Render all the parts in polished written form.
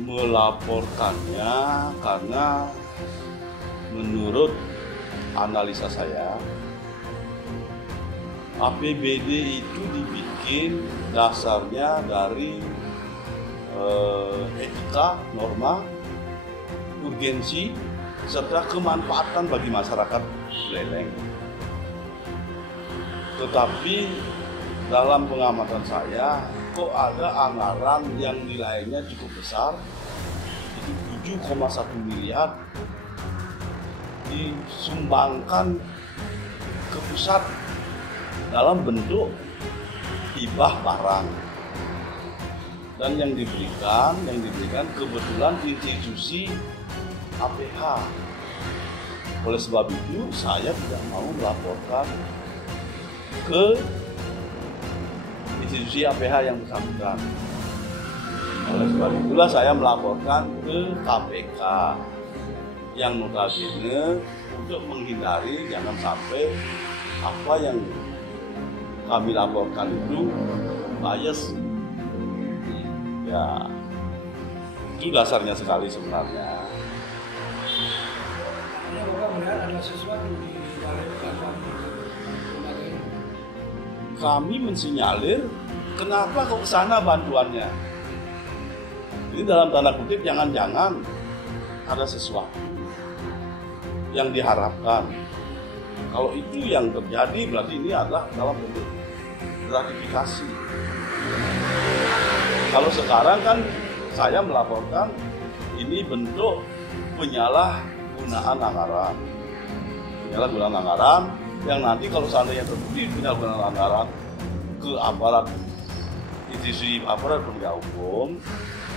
Melaporkannya karena menurut analisa saya, APBD itu dibikin dasarnya dari etika, norma, urgensi, serta kemanfaatan bagi masyarakat Buleleng. Tetapi dalam pengamatan saya, kok ada anggaran yang nilainya cukup besar, itu 7,1 miliar disumbangkan ke pusat dalam bentuk hibah barang, dan yang diberikan kebetulan institusi APH. Oleh sebab itu saya tidak mau melaporkan ke institusi APH yang bersangkutan. Oleh sebab itulah saya melaporkan ke KPK yang notabene untuk menghindari jangan sampai apa yang kami laporkan itu bias. Ya, itu dasarnya sekali sebenarnya. Bapak melihat ada sesuatu di balik belakang kami mensinyalir kenapa kok ke sana bantuannya. Ini dalam tanda kutip jangan-jangan ada sesuatu yang diharapkan. Kalau itu yang terjadi berarti ini adalah dalam bentuk gratifikasi. Kalau sekarang kan saya melaporkan ini bentuk penyalahgunaan anggaran. Penyalahgunaan anggaran yang nanti kalau seandainya terbukti penyalahgunaan anggaran ke aparat institusi aparat penegak hukum,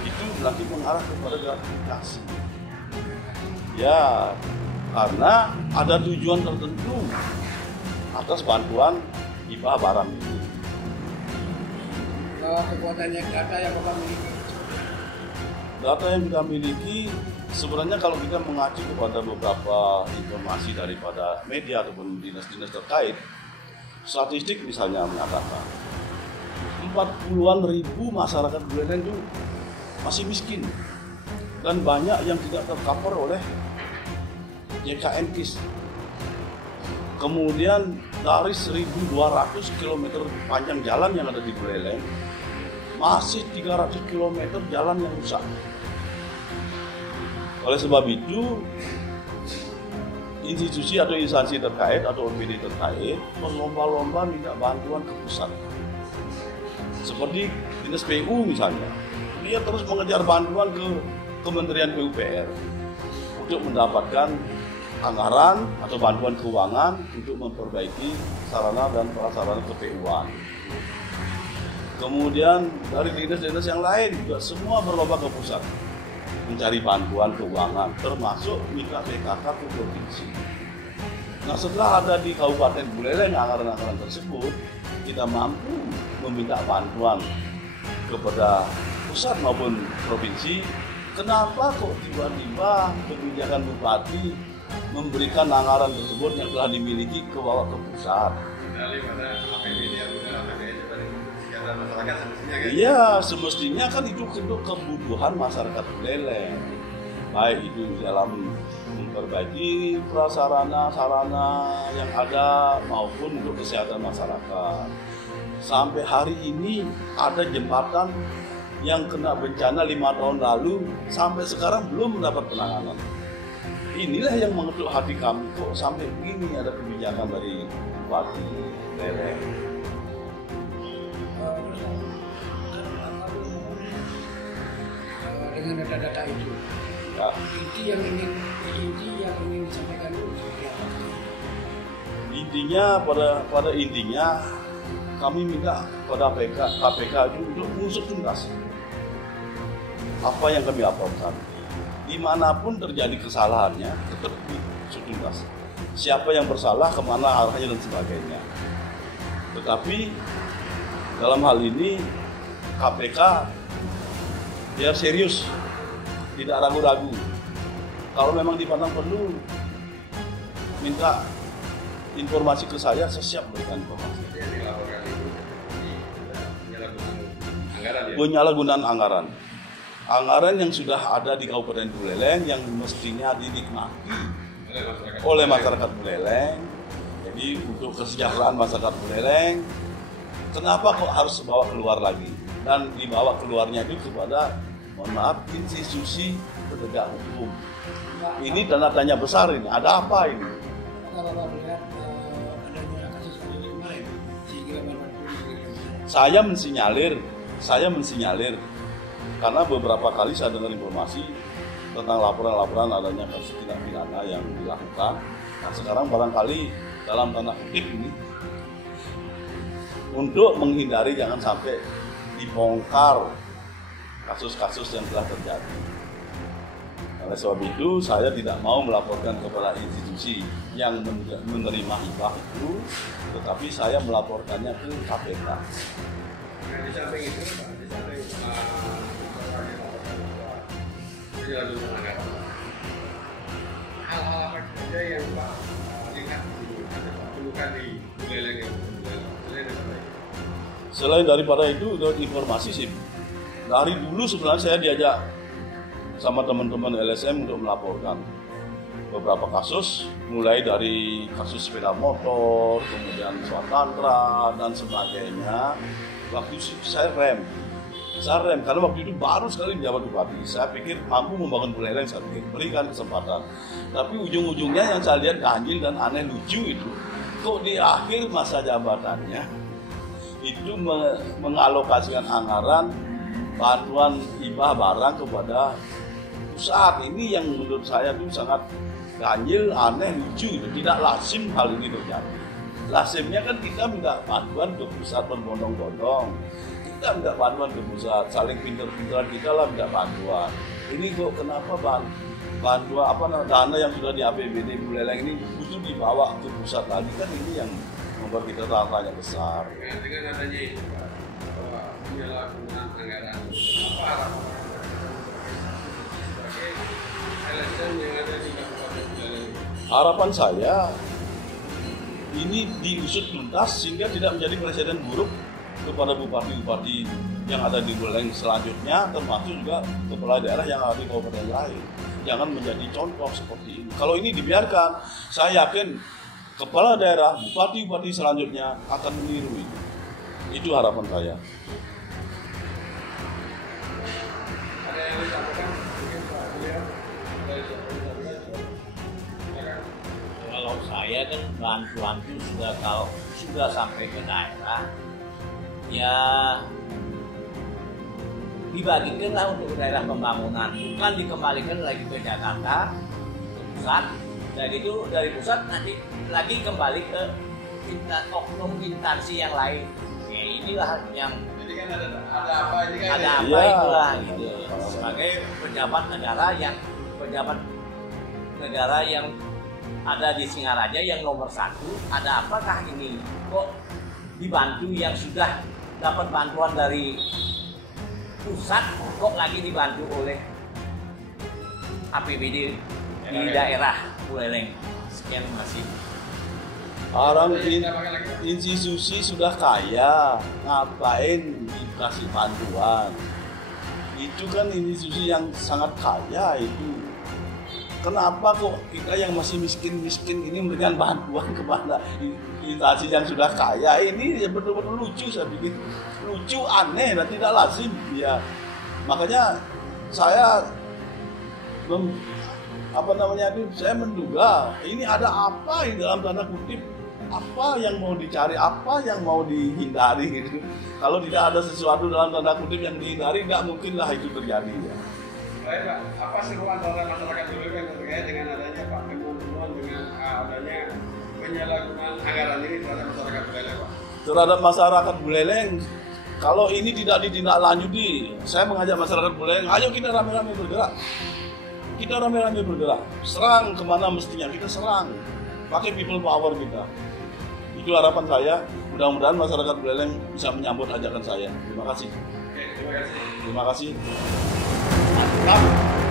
itu nanti mengarah kepada gratifikasi. Ya, karena ada tujuan tertentu atas bantuan hibah barang itu. Kekuatannya data yang Bapak miliki. Data yang kita miliki sebenarnya kalau kita mengacu kepada beberapa informasi daripada media ataupun dinas-dinas terkait, statistik misalnya menyatakan 40-an ribu masyarakat Buleleng itu masih miskin dan banyak yang tidak tercover oleh JKN KIS. Kemudian dari 1.200 km panjang jalan yang ada di Buleleng, masih 300 km jalan yang rusak. Oleh sebab itu, institusi atau instansi terkait atau OPD terkait berlomba-lomba minta bantuan ke pusat. Seperti Dinas PU misalnya, dia terus mengejar bantuan ke Kementerian PUPR untuk mendapatkan anggaran atau bantuan keuangan untuk memperbaiki sarana dan prasarana KPU-an. Kemudian dari dinas-dinas yang lain juga semua berlomba ke pusat mencari bantuan keuangan, termasuk minta PKK ke provinsi. Nah, setelah ada di Kabupaten Buleleng anggaran-anggaran tersebut, kita mampu meminta bantuan kepada pusat maupun provinsi. Kenapa kok tiba-tiba kebijakan Bupati memberikan anggaran tersebut yang telah dimiliki ke bawah ke pusat? Iya, semestinya kan itu untuk kebutuhan masyarakat Buleleng, baik itu dalam memperbaiki prasarana-sarana yang ada maupun untuk kesehatan masyarakat. Sampai hari ini ada jembatan yang kena bencana 5 tahun lalu sampai sekarang belum mendapat penanganan. Inilah yang mengetuk hati kami, kok sampai begini ada kebijakan dari Bupati Buleleng. Dengan data-data itu, Ya. inti yang ingin disampaikan itu seperti apa? Intinya pada intinya kami minta pada KPK itu untuk mengusut tuntas apa yang kami laporkan. Dimanapun terjadi kesalahannya tetap diusut tuntas. Siapa yang bersalah, kemana arahnya dan sebagainya. Tetapi dalam hal ini KPK biar serius, tidak ragu-ragu. Kalau memang dipandang perlu minta informasi ke saya siap berikan informasi. Penyalahgunaan anggaran ya? Penyalahgunaan anggaran. anggaran yang sudah ada di Kabupaten Buleleng yang mestinya dinikmati oleh masyarakat Buleleng. Jadi untuk kesejahteraan masyarakat Buleleng, kenapa kok harus dibawa keluar lagi? Dan dibawa keluarnya itu kepada, mohon maaf, institusi penegak hukum. Ini tanda tanya besar ini. Ada apa ini? Kalau Bapak melihat adanya kasus kemarin, sehingga Bapak saya mensinyalir karena beberapa kali saya dengar informasi tentang laporan-laporan adanya kasus tindak pidana yang dilakukan. Nah sekarang barangkali dalam tanda kutip ini untuk menghindari jangan sampai dibongkar kasus-kasus yang telah terjadi. Oleh sebab itu saya tidak mau melaporkan kepada institusi yang menerima hibah itu, tetapi saya melaporkannya ke KPK. Di samping itu, Pak, di samping penjelasan pelanggaran, hal-hal apa saja yang Pak lihat temukan di Buleleng yang selain daripada itu, informasi sih dari dulu sebenarnya saya diajak sama teman-teman LSM untuk melaporkan beberapa kasus, mulai dari kasus sepeda motor, kemudian swatantra dan sebagainya. Waktu itu saya rem karena waktu itu baru sekali menjabat bupati. Saya pikir mampu membangun Buleleng, saya pikir berikan kesempatan. Tapi ujung-ujungnya yang saya lihat ganjil dan aneh lucu itu, kok di akhir masa jabatannya itu mengalokasikan anggaran bantuan hibah barang kepada pusat. Ini yang menurut saya itu sangat ganjil, aneh, lucu. Tidak lazim hal ini terjadi. Lazimnya kan kita minta bantuan ke pusat berbondong-bondong. Kita minta bantuan ke pusat, saling pinter-pinteran kita lah minta bantuan. Ini kok kenapa bantuan dana yang sudah di APBD Buleleng ini butuh dibawa ke pusat lagi, kan ini yang membuat kita tanya besar. Dengan adanya itu, Pak, bahwa penyalahgunaan anggaran, apa harapan sebagai LSM yang ada di Kabupaten Buleleng? Harapan saya ini diusut tuntas sehingga tidak menjadi presiden buruk kepada bupati-bupati yang ada di Buleleng selanjutnya, termasuk juga kepala daerah yang ada di kabupaten lain. Jangan menjadi contoh seperti ini. Kalau ini dibiarkan, saya yakin kepala daerah, bupati-bupati selanjutnya akan meniru itu. Itu harapan saya. Ada yang disampaikan mungkin Pak Beliau, ada yang disampaikan. Kalau saya kan bantuan itu sudah sampai ke daerah, ya dibagikanlah untuk daerah pembangunan, bukan dikembalikan lagi ke Jakarta, ke pusat. Dan itu dari pusat nanti lagi kembali ke oknum instansi yang lain. Ya inilah yang Jadi kan ada apa ini kan? ada apa Iya. itulah gitu. Sebagai pejabat negara yang ada di Singaraja yang nomor 1, ada apakah ini kok dibantu yang sudah dapat bantuan dari pusat kok lagi dibantu oleh APBD di daerah Buleleng. Sekian, masih. Orang institusi sudah kaya, ngapain dikasih bantuan? Itu kan institusi yang sangat kaya itu. Kenapa kok kita yang masih miskin-miskin ini memberikan bantuan kepada instansi yang sudah kaya? Ini ya betul-betul lucu, saya pikir. Lucu, aneh, dan tidak lazim. Ya. Makanya saya saya menduga ini ada apa ini dalam tanda kutip, apa yang mau dicari, apa yang mau dihindari gitu. Kalau tidak ada sesuatu dalam tanda kutip yang dihindari, nggak mungkinlah itu terjadi ya. Baik Pak, apa seruan oleh masyarakat Buleleng terkait dengan adanya Pak kemunduran dengan adanya penyalahgunaan anggaran ini terhadap masyarakat Buleleng, Pak? Terhadap masyarakat Buleleng, kalau ini tidak ditindaklanjuti, saya mengajak masyarakat Buleleng, ayo kita rame-rame bergerak. Kita rame-rame bergerak, serang kemana mestinya, kita serang, pakai people power kita. Itu harapan saya, mudah-mudahan masyarakat Buleleng bisa menyambut ajakan saya. Terima kasih. Oke, terima kasih. Terima kasih. Mantap.